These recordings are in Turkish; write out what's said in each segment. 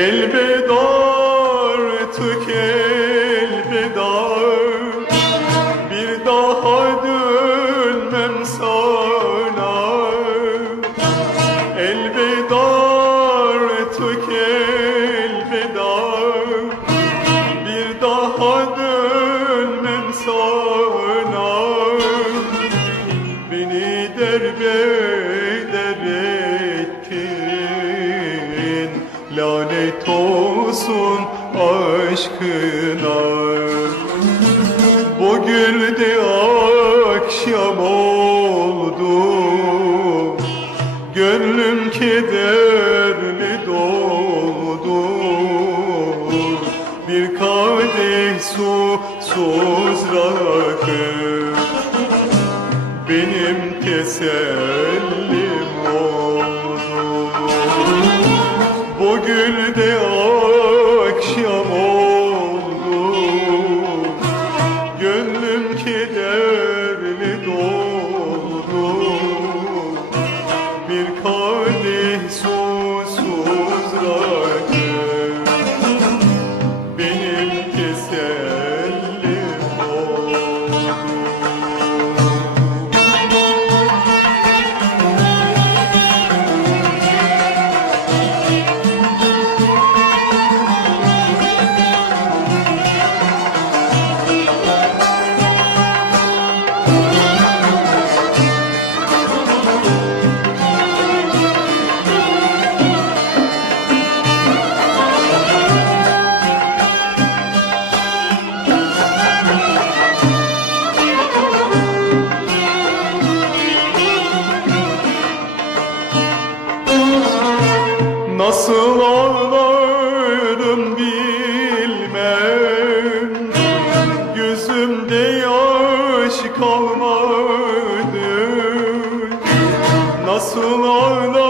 Elbe. Lanet olsun aşkına Bugün de akşam oldu. Gönlüm kederli doldu. Bir kadeh susuz rakı. Benim tesellim Bugün de Nasıl ağlarım bilmem. Gözümde yaş kalmadı. Nasıl ağlarım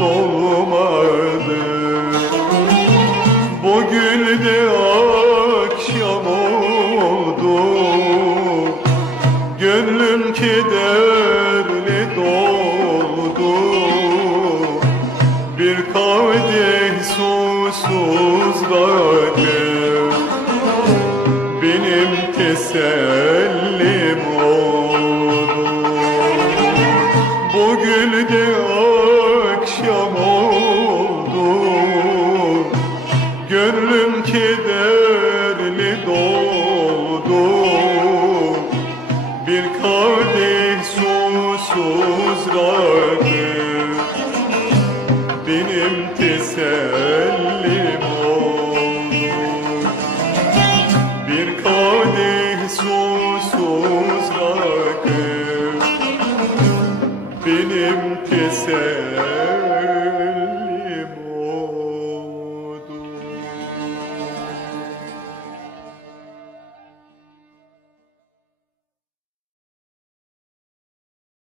çilem dolmadı Bugün de akşam oldu. Gönlüm kederli doldu. Bir kadeh susuz rakı benim tesellim Kadeh susuz rakı Benim tesellim oldu bir kadeh susuz rakı Benim tesellim